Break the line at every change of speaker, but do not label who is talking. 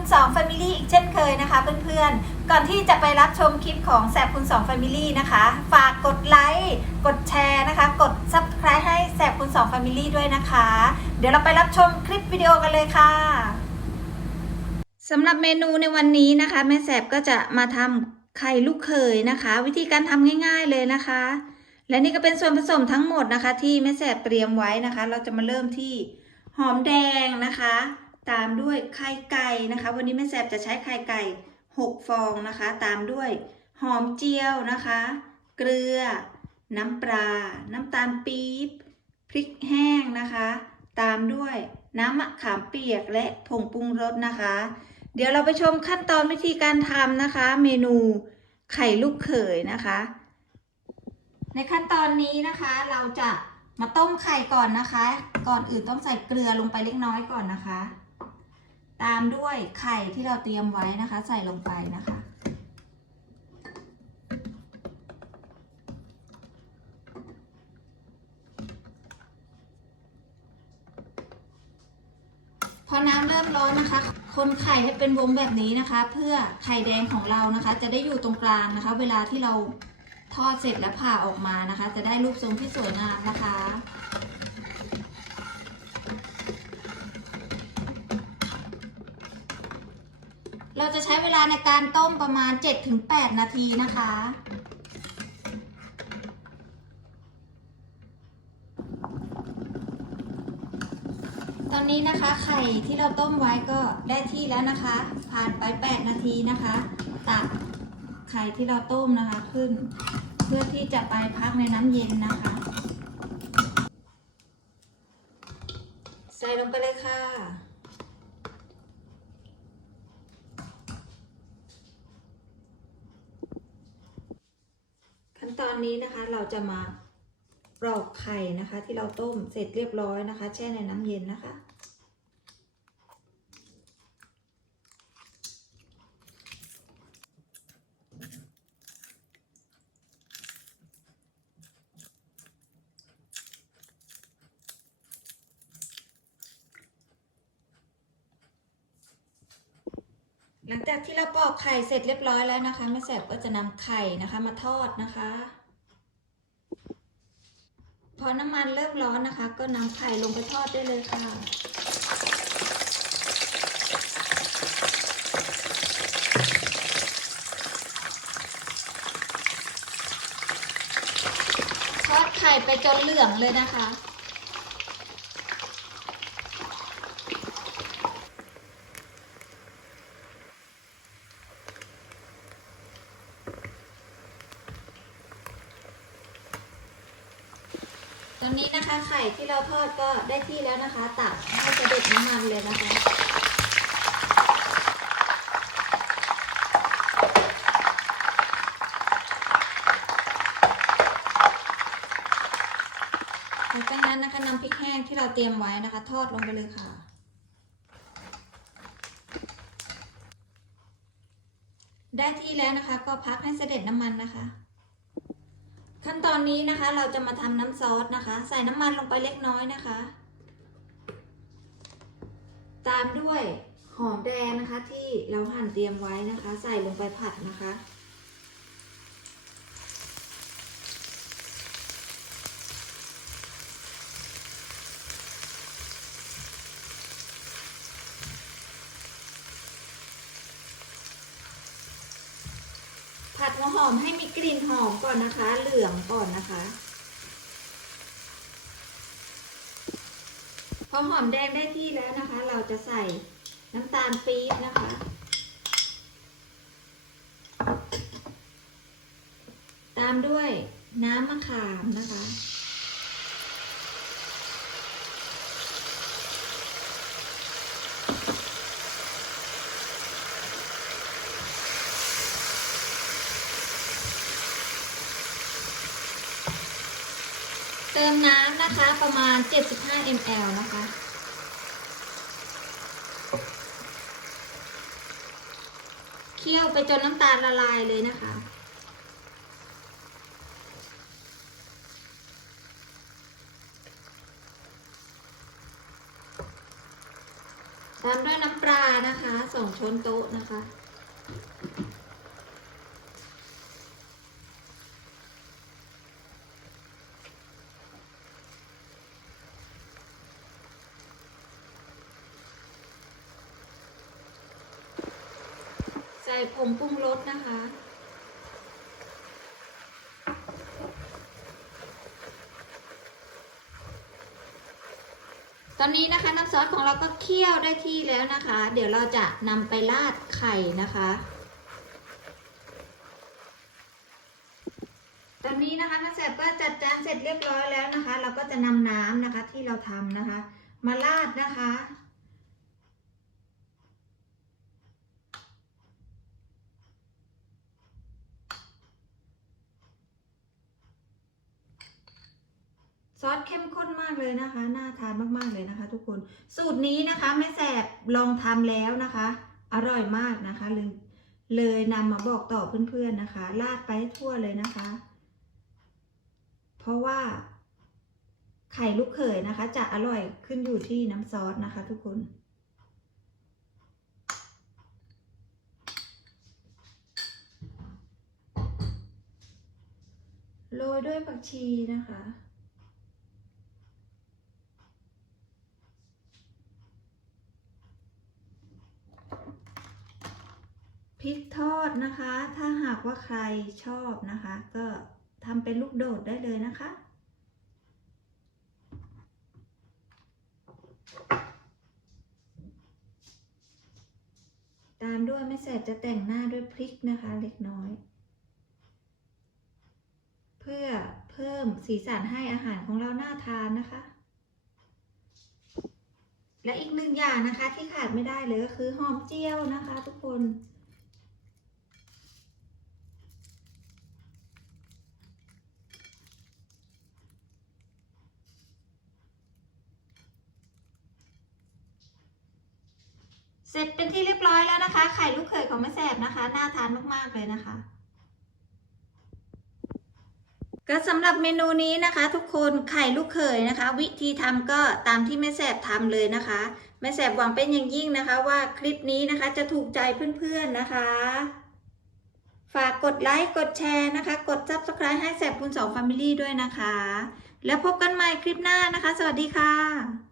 ณ2 Family อีกเช่นเคยนะคะเพื่อนๆ ก่อนที่จะไปรับชมคลิปของแสบคูณ2 Family นะคะ ฝากกดไลค์กดแชร์นะคะ กด Subscribe ให้แสบคูณ2 Family ด้วยนะคะ เดี๋ยวเราไปรับชมคลิปวิดีโอกันเลยค่ะสำหรับเมนูในวันนี้นะคะ แม่แสบก็จะมาทำไข่ลูกเขยนะคะ วิธีการทำง่าย ๆเลยนะคะ และนี่ก็เป็นส่วนผสมทั้งหมดนะคะ ที่แม่แสบเตรียมไว้นะคะ เราจะมาเริ่มที่หอมแดงนะคะ ตามด้วยไข่ไก่นะคะ วันนี้แม่แสบจะใช้ไข่ไก่ 6 ฟองนะคะ ตามด้วยหอมเจียวนะคะ เกลือ น้ำปลา น้ำตาลปี๊บ พริกแห้งนะคะ ตามด้วยน้ำมะขามเปียกและผงปรุงรสนะคะ เดี๋ยวเราไปชมขั้นตอนวิธีการทำนะคะ เมนูไข่ลูกเขยนะคะ ในขั้นตอนนี้นะคะเราจะมาต้มไข่ก่อนนะคะ ก่อนอื่นต้องใส่เกลือลงไปเล็กน้อยก่อนนะคะ ตามด้วยไข่ที่เราเตรียมไว้นะคะ ใส่ลงไปนะคะ พอน้ำเริ่มร้อนนะคะ คนไข่ให้เป็นวงแบบนี้นะคะ เพื่อไข่แดงของเรานะคะ จะได้อยู่ตรงกลางนะคะ เวลาที่เราทอดเสร็จแล้วผ่าออกมานะคะ จะได้รูปทรงที่สวยงามนะคะ เราจะใช้เวลาในการต้มประมาณ 7-8 นาทีนะคะ ตอนนี้นะคะไข่ที่เราต้มไว้ก็ได้ที่แล้วนะคะ ผ่านไป 8 นาทีนะคะ ตักไข่ที่เราต้มนะคะขึ้น เพื่อที่จะไปพักในน้ำเย็นนะคะ ใส่ลงไปเลยค่ะ ขั้นต อนนี้นะคะเราจะมาปลอกไข่นะคะ ที่เราต้มเสร็จเรียบร้อยนะคะ แช่ในน้ำเย็นนะคะ หลังจากที่เราปอกไข่เสร็จเรียบร้อยแล้วนะคะแม่แสบก็จะนำไข่นะคะมาทอดนะคะ พอน้ำมันเริ่มร้อนนะคะ ก็นำไข่ลงไปทอดได้เลยค่ะ ทอดไข่ไปจนเหลืองเลยนะคะ ตอนนี้นะคะไข่ที่เราทอดก็ได้ที่แล้วนะคะ ตักให้เสด็จน้ำมันเลยนะคะหลังจากนั้นนะคะนำพริกแห้งที่เราเตรียมไว้นะคะ ทอดลงไปเลยค่ะ ได้ที่แล้วนะคะ ก็พักให้เสด็จน้ำมันนะคะ ขั้นตอนนี้นะคะเราจะมาทำน้ำซอสนะคะ ใส่น้ำมันลงไปเล็กน้อยนะคะ ตามด้วยหอมแดงนะคะที่เราหั่นเตรียมไว้นะคะ ใส่ลงไปผัดนะคะ ผัดหัวหอมให้มีกลิ่นหอมก่อนนะคะ เหลืองก่อนนะคะ พอหอมแดงได้ที่แล้วนะคะ เราจะใส่น้ำตาลปี๊บนะคะ ตามด้วยน้ำมะขามนะคะ ติมน้ำนะคะประมาณ 75 ml นะคะ เคี่ยวไปจนน้ำตาลละลายเลยนะคะ ตามด้วยน้ำปลานะคะสองช้อนโต๊ะนะคะ ส่ผงปรุงรสนะคะ ตอนนี้นะคะน้ำซอสของเราก็เคี่ยวได้ที่แล้วนะคะ เดี๋ยวเราจะนำไปราดไข่นะคะ ตอนนี้นะคะน้าแสบก็จัดจานเสร็จเรียบร้อยแล้วนะคะ เราก็จะนำน้ำนะคะที่เราทำนะคะ มาราดนะคะ ซอสเข้มข้นมากเลยนะคะ น่าทานมากๆเลยนะคะ ทุกคนสูตรนี้นะคะแม่แสบลองทำแล้วนะคะ อร่อยมากนะคะเลยเลยนำมาบอกต่อเพื่อนๆนะคะราดไปทั่วเลยนะคะ เพราะว่า ไข่ลูกเขยนะคะ จะอร่อยขึ้นอยู่ที่น้ำซอสนะคะ ทุกคนโรยด้วยผักชีนะคะ พริกทอดนะคะ ถ้าหากว่าใครชอบนะคะ ก็ทำเป็นลูกโดดได้เลยนะคะ ตามด้วยแม่แสบจะแต่งหน้าด้วยพริกนะคะเล็กน้อย เพื่อเพิ่มสีสันให้อาหารของเราน่าทานนะคะ และอีกหนึ่งอย่างนะคะที่ขาดไม่ได้เลยก็คือหอมเจียวนะคะทุกคน เสร็จเป็นที่เรียบร้อยแล้วนะคะ ไข่ลูกเขยของแม่แสบนะคะ น่าทานมากๆเลยนะคะ ก็สำหรับเมนูนี้นะคะ ทุกคนไข่ลูกเขยนะคะ วิธีทำก็ตามที่แม่แสบทำเลยนะคะแม่แสบหวังเป็นอย่างยิ่งนะคะ ว่าคลิปนี้นะคะจะถูกใจเพื่อนๆนะคะ ฝากกดไลค์กดแชร์นะคะ กด subscribe ให้แสบคุณสอง Family ด้วยนะคะ แล้วพบกันใหม่คลิปหน้านะคะ สวัสดีค่ะ